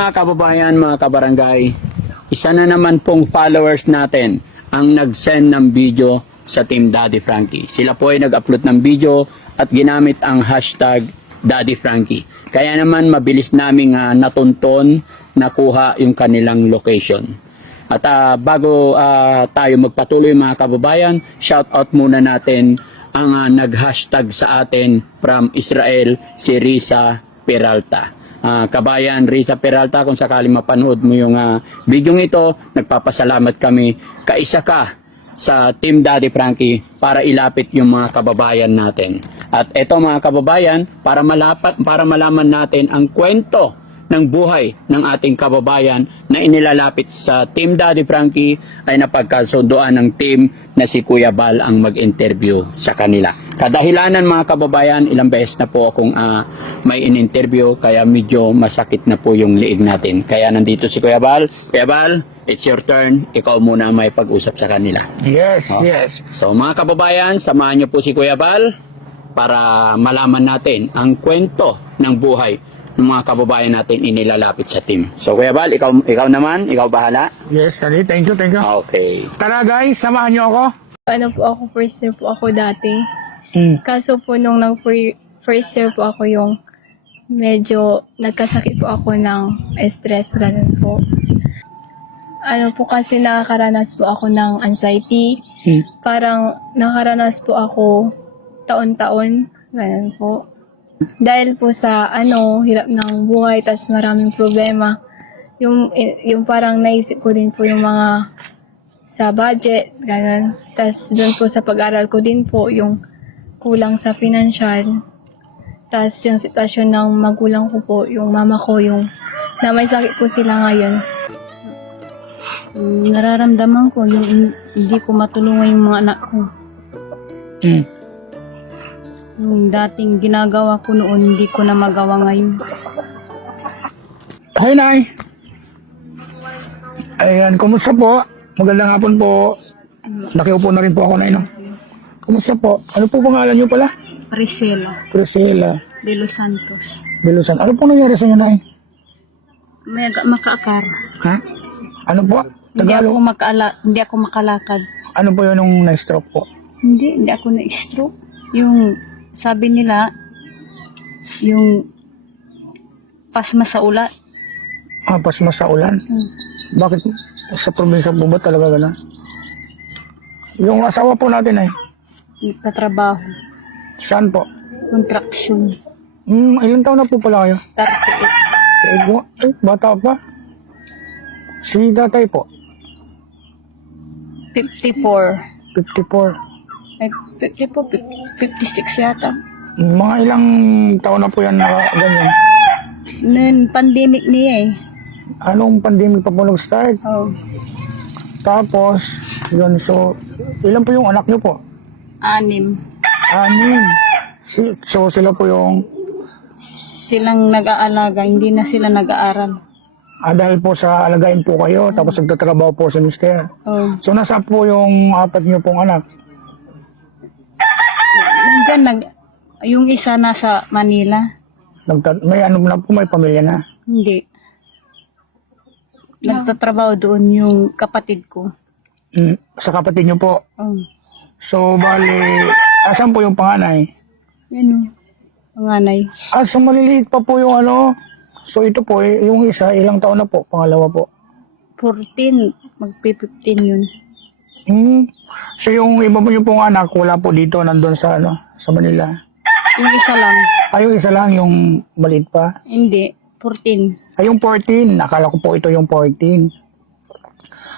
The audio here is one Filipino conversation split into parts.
Mga kababayan, mga kabarangay, isa na naman pong followers natin ang nag-send ng video sa Team Daddy Frankie. Sila po ay nag-upload ng video at ginamit ang hashtag Daddy Frankie. Kaya naman mabilis naming natunton, nakuha yung kanilang location. At bago tayo magpatuloy mga kababayan, shout out muna natin ang nag-hashtag sa atin from Israel, si Risa Peralta. Kabayan Risa Peralta, kung sakaling mapanood mo yung video ito, nagpapasalamat kami. Kaisa ka sa Team Daddy Frankie para ilapit yung mga kababayan natin. At eto mga kababayan, para malaman natin ang kwento ng buhay ng ating kababayan na inilalapit sa Team Daddy Frankie, ay napagkasunduan ng team na si Kuya Bal ang mag-interview sa kanila. Kadahilanan mga kababayan, ilang beses na po akong may in-interview, kaya medyo masakit na po yung liig natin. Kaya nandito si Kuya Bal. Kuya Bal, it's your turn. Ikaw muna may pag-usap sa kanila. Yes, yes. So mga kababayan, samahan niyo po si Kuya Bal para malaman natin ang kwento ng buhay ng mga kababayan natin inilalapit sa team. So Kuya Bal, ikaw naman, ikaw bahala. Yes, Tali. Thank you, thank you. Okay. Tara guys, samahan niyo ako. Ano po ako, first year po ako dati. Kaso po nung first year po ako yung medyo nagkasakit po ako ng stress, ganun po. Ano po kasi nakakaranas po ako ng anxiety. Parang nakaranas po ako taon-taon, ganun po. Dahil po sa hirap ng buhay, tas maraming problema. Yung parang naisip ko din po yung mga sa budget, ganun. Tas doon po sa pag-aral ko din po yung kulang sa financial. Tas yung sitwasyon ng magulang ko po, yung mama ko, yung na may sakit po sila ngayon. Nararamdaman ko yung hindi ko matulungan yung mga anak ko. Yung dating ginagawa ko noon, hindi ko na magawa ngayon. Hi, Nay. Ayan, kumusta po? Magandang hapon po. Nakiupo na rin po ako, Nay, no? Kumusta po? Ano po pangalan niyo pala? Priscilla Priscilla de Los Santos. Belusan. Ano po nangyari sa inyo, Nay? May makaakar. Ha? Ano po? Tagalog? Hindi ako makalakad. Ano po yun nung na-stroke po? Hindi ako na-stroke. Yung sabi nila, yung pasma sa ulat. Pasma sa ulan. Bakit sa probinsya po ba talaga gano'n? Yung asawa po natin, Nay? Nagtatrabaho. Saan po? Contraction. Ilang taon na po pala kayo? 38. Bata pa. Si tatay po? 54. 54. Ay, 54, 56 yata. Mga ilang taon na po yan na ganyan? Noon, pandemic niya eh. Anong pandemic pa po nag-start? Oh. Tapos, yun, so, ilan po yung anak niyo po? 6. 6. So, sila po yung, Silang nag-aalaga, hindi na sila nag-aaral. dahil po sa alagain po kayo, tapos nagtatrabaho po sa mister. Oh. So, nasa po yung 4 niyo pong anak? Nandyan, yung isa nasa Manila. May ano na po, may pamilya na. Hindi. Nagtatrabaho doon yung kapatid ko. Sa kapatid niyo po. Oh. So, bali, asan po yung panganay? Yan o. Panganay. So maliliit pa po yung ano. So, ito po, yung isa, ilang taon na po? Pangalawa po. 14. Magpi-15 yun. So, yung iba po yung pong anak, wala po dito, nandun sa ano, sa Manila. Yung isa lang. Yung isa lang, yung maliit pa. Hindi. 14. Yung 14, nakala ko po ito yung 14.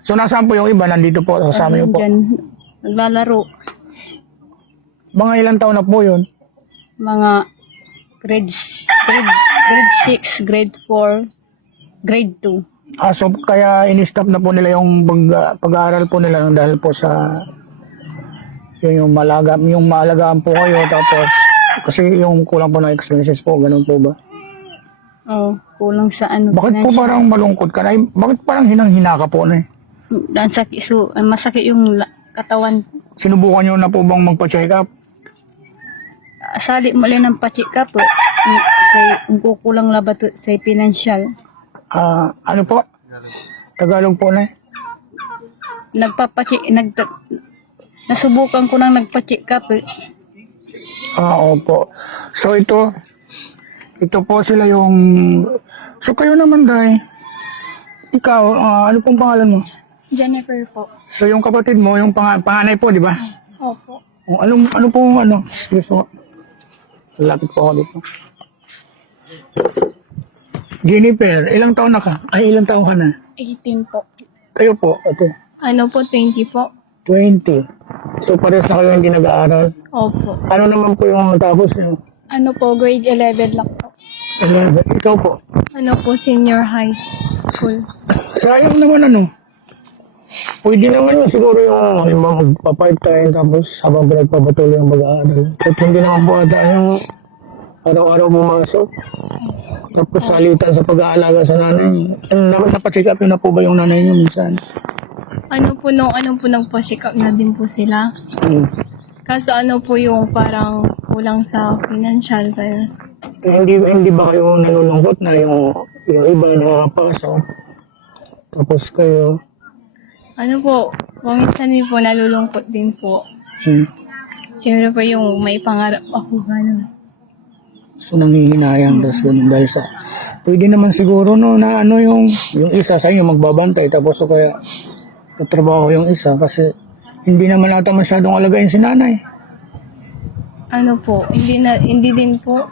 So, nasaan po yung iba? Nandito po, kasama niyo po. Dyan. Naglalaro. Mga ilang taon na po yun? Mga grade 6, grade 4, grade 2. So, kaya in-stop na po nila yung pag-aaral po nila dahil po sa yung maalagaan po kayo, tapos kasi yung kulang po ng expenses po, ganun po ba? Oh, kulang sa ano. Bakit po parang malungkot ka na? Bakit parang hinang-hina ka po na eh? Masakit yung katawan. Sinubukan nyo na po bang magpa-check up? Sali mo lang ng pa-check up. Kung kukulang labat sa financial. Ano po? Tagalog po na. Nasubukan ko nang nagpa-check up. Opo. So ito po sila yung... So kayo naman, Day. Ikaw, ano pong pangalan mo? Jennifer po. So yung kapatid mo, yung panganay po, di ba? Opo. Ano pong ano? Excuse po. Lapit po ako dito. Jennifer, ilang taon na ka? Ay, ilang taon ka na? 18 po. Kayo po, ito. Ano po, 20 po. 20. So parehas na kayo hindi nag-aaral. Opo. Ano naman po yung matapos niyo? Ano po, grade 11 lang po. 11. Ikaw po. Ano po, senior high school. Sayang naman ano. Pwede naman yun siguro yung magpa-part-time tapos habang pinagpapatuloy yung pag-aaral. At hindi naman po ata yung araw-araw pumasok. Tapos salitan sa pag-aalaga sa nanay. Napacheck up yun na po ba yung nanay niyo minsan? Ano po, nagpa-check up na din po sila. Kaso ano po yung parang kulang sa financial. Kaya, Hindi ba kayo nalulungkot na yung iba nakakapasok? Tapos kayo... ano po, kung minsan din po nalulungkot din po. Siyempre po yung may pangarap ako gano'n. So nanghihinayang tas ganun dahil sa pwede naman siguro no na ano yung isa sa inyo magbabantay tapos o kaya tatrabaho yung isa kasi hindi naman ata masyadong alagayin si nanay. Ano po, hindi din po.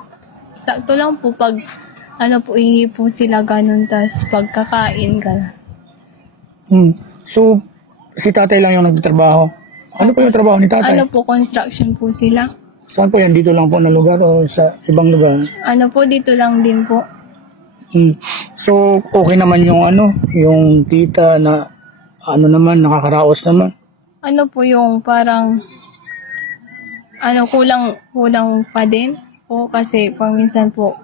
Sakto lang po pag ano po, ihi po sila gano'n tas pagkakain gano'n. So si tatay lang yung nagtatrabaho. Ano po yung trabaho ni tatay? Ano po, construction po sila. Saan po yan? Dito lang po na lugar o sa ibang lugar? Ano po, dito lang din po. So okay naman yung ano, yung tita na ano naman, nakakaraos naman. Ano po yung parang ano, kulang pa din po kasi paminsan po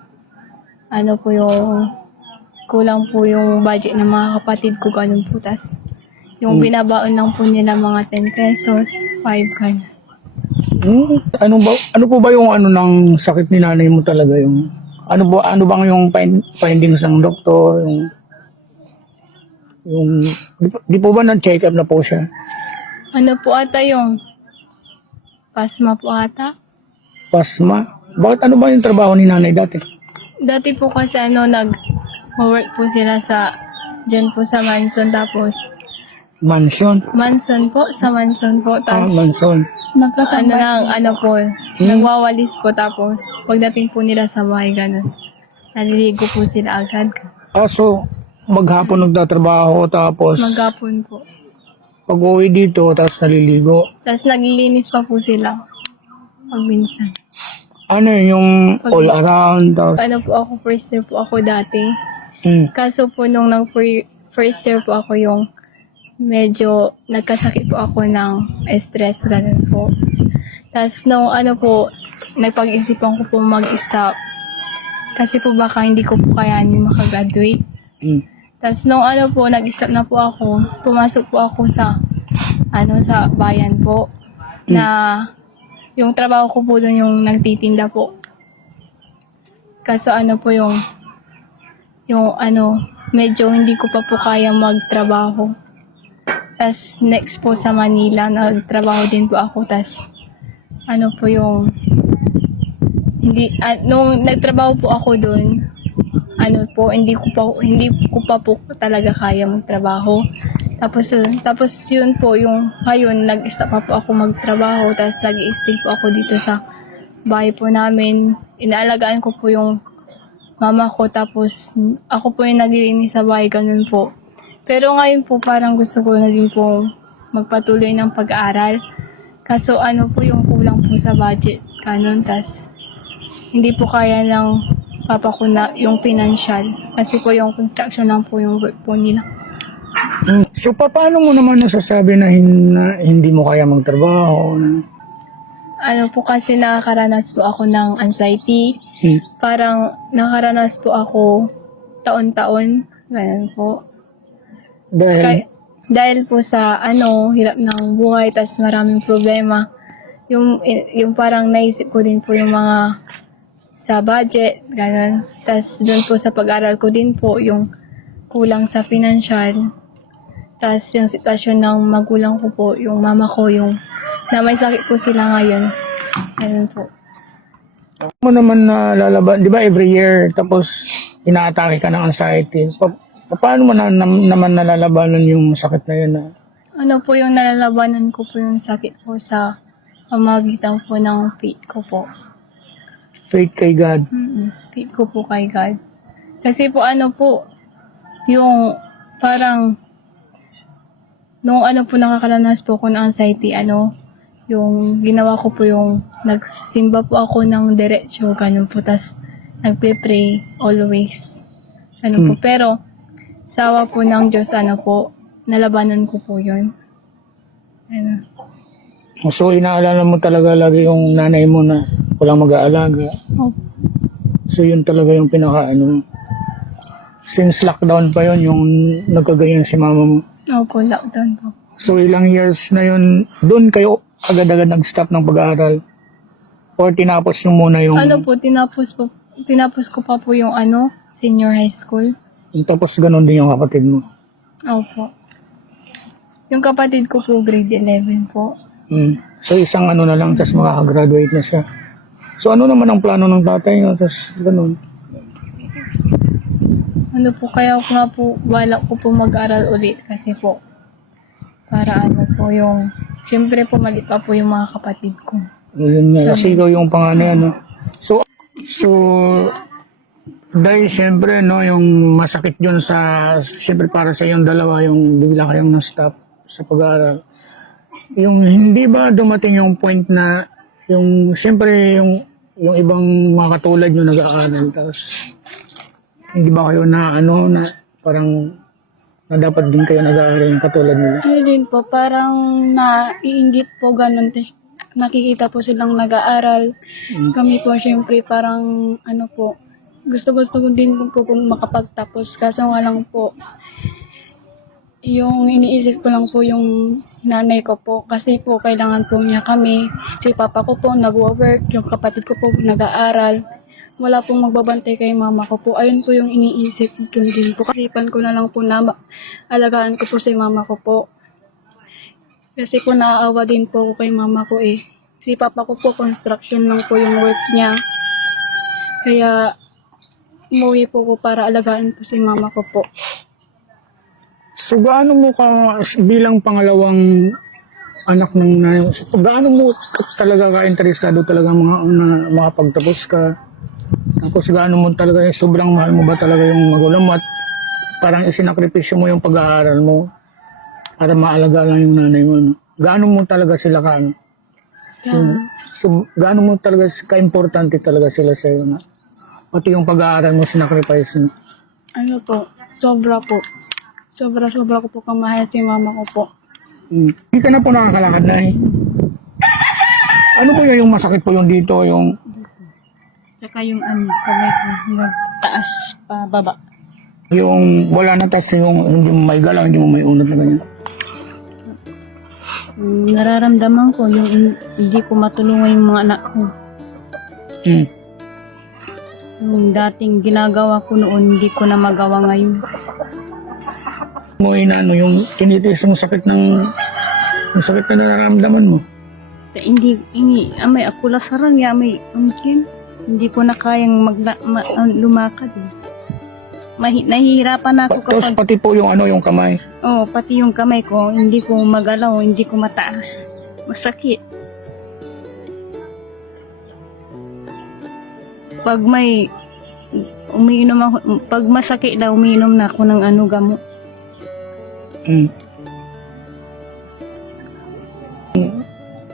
ano po yung kulang po yung budget ng mga kapatid ko ganun po tas yung binabaon lang po nila mga 10 pesos, 5 ganun. Ano po ba yung ano ng sakit ni nanay mo talaga yung ano bang yung findings ng doktor yung di po ba na-check up na po siya? Ano po ata yung pasma po ata? Pasma? Bakit ano ba yung trabaho ni nanay dati? Dati po kasi ano nag-work po sila dyan po sa Manson tapos Mansion? sa Manson po tapos Mansion. nagwawalis po tapos pagdating po nila sa bahay ganun. Naliligo po sila agad. So maghapon nagtatrabaho tapos Maghapon po. pag uwi dito tapos naliligo. Tapos naglilinis pa po sila. Pag minsan. Ano yung all around? Tapos, Ano po ako, first year po ako dati. Kaso po nung first year po ako yung medyo nagkasakit po ako ng stress, ganun po. Tapos nung ano po, nagpag-isipan ko po mag-stop. Kasi po baka hindi ko po kayanin makagraduate. Tapos nung ano po, nag-stop na po ako, pumasok po ako sa bayan po. Na yung trabaho ko po doon yung nagtitinda po. Kaso ano po yung medyo hindi ko pa po kaya magtrabaho. Tas next po sa Manila, nagtrabaho din po ako. Tas ano po yung nung nagtrabaho po ako doon, hindi ko pa po talaga kaya magtrabaho. Tapos yun po yung ngayon nag-stop pa po ako magtrabaho. Tas nag-i-stay po ako dito sa bahay po namin. Inaalagaan ko po yung mama ko. Tapos ako po yung naglilinis sa bahay, ganun po. Pero ngayon po parang gusto ko na din po magpatuloy ng pag-aaral. Kaso ano po yung kulang po sa budget. Ganun. Tas hindi po kaya ng papa ko na yung financial. Kasi po yung construction lang po yung work po nila. So paano mo naman nasasabi na hindi mo kaya magtrabaho? Ano po kasi nakakaranas po ako ng anxiety. Parang nakaranas po ako taon-taon. Ganun po. Dahil po sa hirap ng buhay, tas maraming problema. Yung parang naisip ko din po yung mga sa budget, ganun. Tas doon po sa pag-aral ko din po, yung kulang sa financial. Tapos yung sitwasyon ng magulang ko po, yung mama ko, yung na may sakit po sila ngayon. Ganun po. Mo naman na lalaban, di ba every year, tapos inaatake ka ng anxiety. Paano mo naman nalalabanan yung sakit na yun? Ano po yung nalalabanan ko po yung sakit po sa pamagitan po ng faith ko po. Faith kay God. Faith ko po kay God. Kasi po ano po, yung parang, nung ano po nakakaranas po ako ng anxiety, yung ginawa ko po yung nagsimba po ako ng diretsyo, ganun po, tas nagpe-pray always. Ano po, pero sawa po ng Diyos, nalabanan ko po yun. Ano. So, inaalala mo talaga lagi yung nanay mo na walang mag-aalaga. Oh, So, yun talaga yung since lockdown pa yun, yung nagkaganyan si mama mo. Opo, lockdown po. So, ilang years na yun, doon kayo agad-agad nag-stop ng pag-aaral? Or tinapos nyo muna yung... Tinapos ko pa po yung senior high school. Tapos ganun din yung kapatid mo? Opo. Yung kapatid ko po, grade 11 po. So, isang na lang, tapos makakagraduate na siya. So, ano naman ang plano ng tatay nyo? Tapos, ganun. Kaya ko nga po, balak ko po mag-aral ulit kasi po, para siyempre po mali pa po yung mga kapatid ko. Yun nga, kasi ikaw yung panganay, So, dahil siyempre, yung masakit yun siyempre para sa yung dalawa, yung bigla kayong na-stop sa pag-aaral. Yung hindi ba dumating yung point na, siyempre, yung ibang mga katulad nyo nag-aaral, tapos, hindi ba kayo na parang na dapat din kayo nag-aaral katulad nila? Ano din po, parang naiinggit po ganun. Nakikita po silang nag-aaral. Kami po syempre parang gusto-gusto ko din po makapagtapos. Kaso nga lang po, yung iniisip ko lang po yung nanay ko po. Kasi po kailangan po niya kami. Si papa ko po nag-work, yung kapatid ko po nag-aaral. Wala pong magbabantay kay mama ko po. Ayun po yung iniisip ko din po. Kasipan ko na lang po na alagaan ko po si mama ko po. Kasi po naaawa din po ako kay mama ko eh. Si papa ko po construction lang po yung work niya. Kaya umuwi po ko para alagaan po si mama ko po. So, gaano mo bilang pangalawang anak ng nanay, gaano mo talaga ka-interesado talaga makapagtapos ka? Tapos gaano mo talaga, sobrang mahal mo ba talaga yung magulang mo at parang isinakripisyo mo yung pag-aaral mo para maalaga lang yung nanay mo. Gaano mo talaga sila so, gaano mo talaga ka-importante talaga sila sa iyo pati yung pag-aaral mo sinacrifice mo? Sobra po. Sobra ko po kamahal si mama ko po. Hindi ka na po nakakalakad na Ano po yung masakit po yung dito, yung... Tsaka yung kamay ko, taas pa baba. Yung wala na, tas yung hindi mo may galaw, hindi mo may unod na ganyan. Nararamdaman ko yung hindi ko matulungan yung mga anak ko. Yung dating ginagawa ko noon, hindi ko na magawa ngayon. Mo yung tinitiis yung sakit ng nararamdaman mo. Hindi amay ako lasarang ya may umkin. Hindi ko na kayang lumakad. Nahihirapan ako Tapos pati po yung yung kamay. Oo, pati yung kamay ko, hindi ko magalaw, hindi ko mataas. Masakit. Pag pag masakit daw, umiinom na ako ng gamot.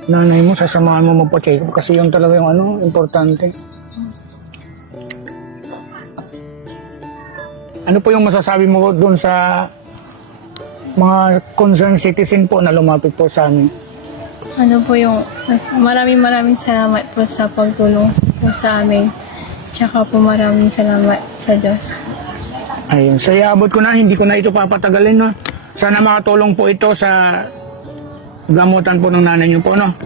Nanay mo, sasamahan mo magpa-check up kasi yun talaga yung importante. Ano po yung masasabi mo doon sa mga concerned citizen po na lumapit po sa amin? Maraming salamat po sa pagtulong po sa amin. Tsaka po maraming salamat sa Diyos. Ayun, so iabot ko na, hindi ko na ito papatagalin, no? Sana makatulong po ito sa gamutan po ng nanay niyo po, no?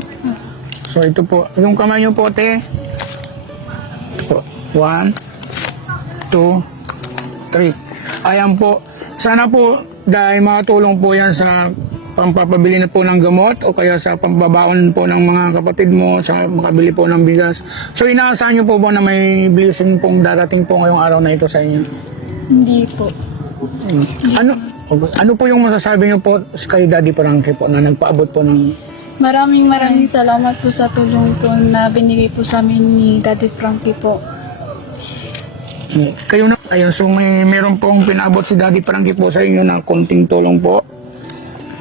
So ito po, yung kamay niyo po, te. Ito po. 1, 2, 3. Ayan po, Sana po dahil makatulong po yan sa pampapabili na po ng gamot o kaya sa pambabaon po ng mga kapatid mo sa makabili po ng bigas. So inaasahan niyo po ba na may blessing pong darating po ngayong araw na ito sa inyo? Hindi po. Ano po yung masasabi niyo po kay Daddy Frankie po na nagpaabot po ng... Maraming salamat po sa tulong po na binigay po sa amin ni Daddy Frankie po. Kayo na, ayun, so meron pong pinabot si Daddy Frankie po sa inyo na konting tulong po.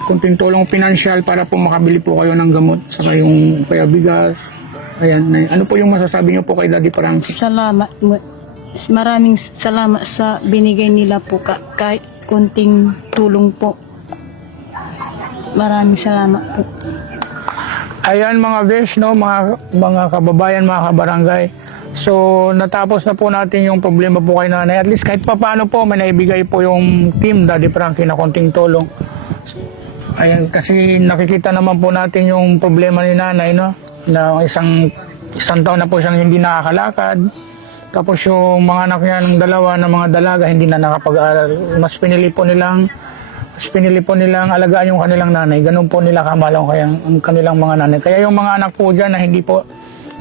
Konting tulong pinansyal para po makabili po kayo ng gamot sa kayong kaya bigas. Ayan, ano po yung masasabi niyo po kay Daddy Frankie? Salamat. Maraming salamat sa binigay nila po kahit konting tulong po. Maraming salamat po. Ayan mga besh, no, mga kababayan, mga kabarangay. So natapos na po natin yung problema po kay nanay. At least kahit papaano po may naibigay po yung team Daddy Frankie na konting tulong. Ayan, kasi nakikita naman po natin yung problema ni nanay, no, na isang taon na po siyang hindi nakakalakad. Tapos yung mga anak niya ng dalawa na mga dalaga hindi na nakapag-aral. Mas pinili po nilang alagaan yung kanilang nanay. Ganun po nila kamalang kaya ang kanilang mga nanay. Kaya yung mga anak po dyan na hindi po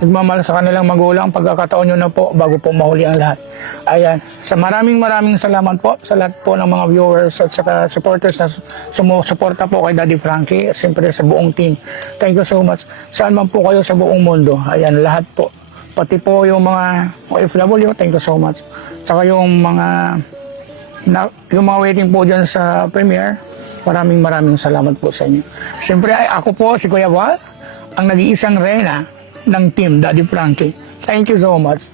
nagmamahal sa kanilang magulang, pagkakataon nyo na po bago po mahuli ang lahat. Ayan. So maraming salamat po sa lahat po ng mga viewers at saka supporters na sumusuporta po kay Daddy Frankie. Siyempre sa buong team. Thank you so much. Saan man po kayo sa buong mundo. Ayan, lahat po. Pati po yung mga OFW, thank you so much. Saka yung mga waiting po dyan sa premiere, maraming salamat po sa inyo. Siyempre ako po si Kuya Val, ang nag-iisang reyna ng team Daddy Frankie. Thank you so much.